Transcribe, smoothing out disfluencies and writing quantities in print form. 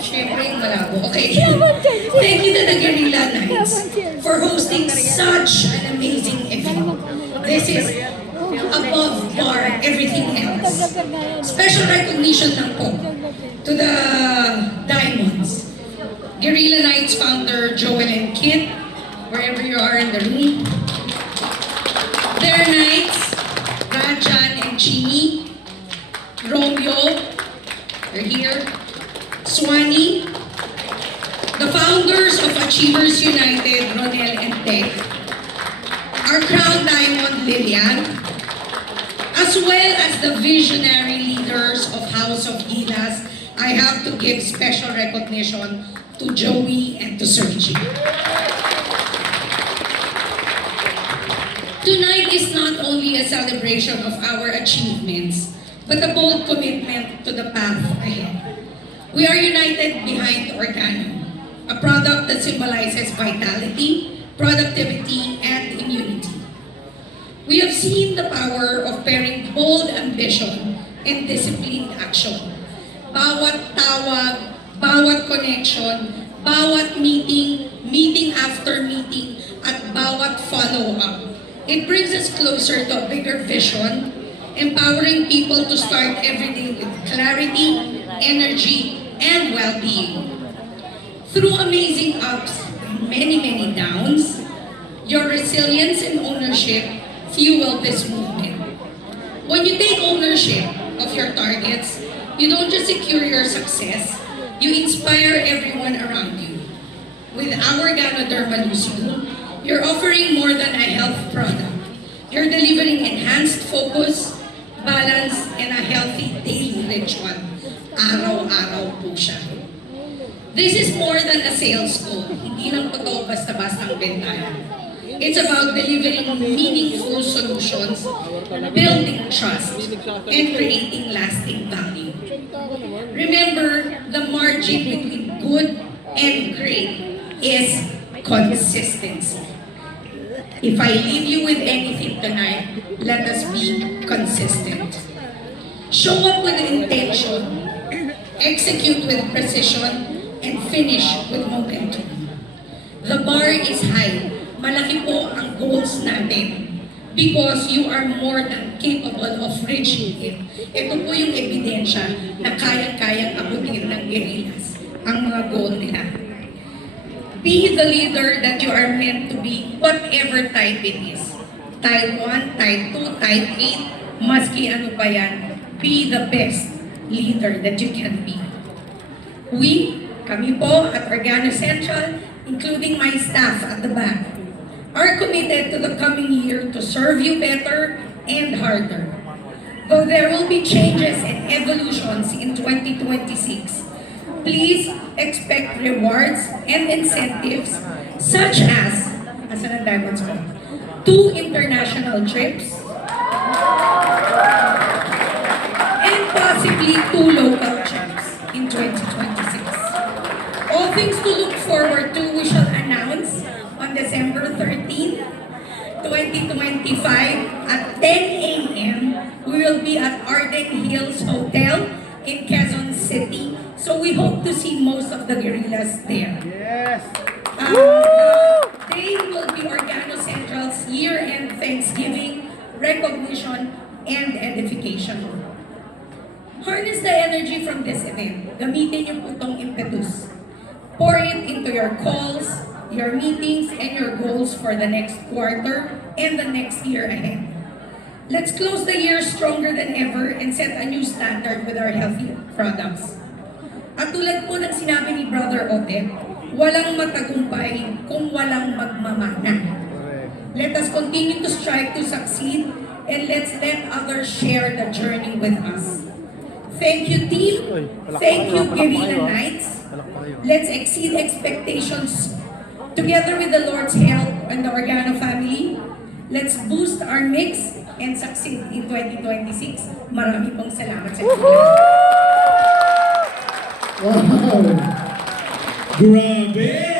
Siyempre, malabo. Okay. Thank you to the Guerrilla Knights for hosting such an amazing event. This is above bar everything else. Special recognition lang po to the Diamonds. Guerrilla Knights founder Joel and Kit, wherever you are in the room. Their Knights, Rajan and Chini, Romeo, they're here. Swani, the founders of Achievers United, Ronel and Tek, our Crown Diamond, Lilian, as well as the visionary leaders of House of Gilas. I have to give special recognition to Joey and to Sergi. Tonight is not only a celebration of our achievements, but a bold commitment to the path ahead. We are united behind Organo, a product that symbolizes vitality, productivity, and immunity. We have seen the power of pairing bold ambition and disciplined action. Bawat tawag, bawat connection, bawat meeting, meeting after meeting, at bawat follow-up. It brings us closer to a bigger vision, empowering people to start every day with clarity, energy, and well-being. Through amazing ups and many downs, your resilience and ownership fuel this movement. When you take ownership of your targets, you don't just secure your success, you inspire everyone around you. With our Ganoderma Lucio, you're offering more than a health product. You're delivering enhanced focus, balance, and a healthy daily ritual. Araw-araw po siya. This is more than a sales goal. Hindi lang totoo basta-basta ang bentahan. It's about delivering meaningful solutions, building trust, and creating lasting value. Remember, the margin between good and great is consistency. If I leave you with anything tonight, let us be consistent. Show up with intention, execute with precision, and finish with momentum. The bar is high. Malaki po ang goals natin because you are more than capable of reaching it. Ito po yung ebidensya na kayang-kayang abutin ng guerrillas ang mga goal nila. Be the leader that you are meant to be, whatever type it is. Type 1, Type 2, Type 8, maski ano pa yan, be the best leader that you can be. Kami po at Organo Central, including my staff at the back, are committed to the coming year to serve you better and harder. Though there will be changes and evolutions in 2026, please expect rewards and incentives such as asan ang diamonds ko? 2 international trips and possibly 2 local trips in 2026. All things to look forward to, we shall announce on December 13, 2025 at 10 a.m. We will be at Arden Hills Hotel in Quezon City. So we hope to see most of the guerrillas there. Yes! They will be Organo Central's year-end Thanksgiving, recognition, and edification. Harness the energy from this event. Gamitin yung putong impetus. Pour it into your calls, your meetings, and your goals for the next quarter and the next year ahead. Let's close the year stronger than ever and set a new standard with our healthy products. At tulad po ng sinabi ni Brother Ote, walang matagumpay kung walang magmamana. Let us continue to strive to succeed and let's let others share the journey with us. Thank you, team. Thank you, Guerrilla Knights. Let's exceed expectations. Together with the Lord's help and the Organo family, let's boost our mix and succeed in 2026. Marami pong salamat sa inyo. Wow! Grabe!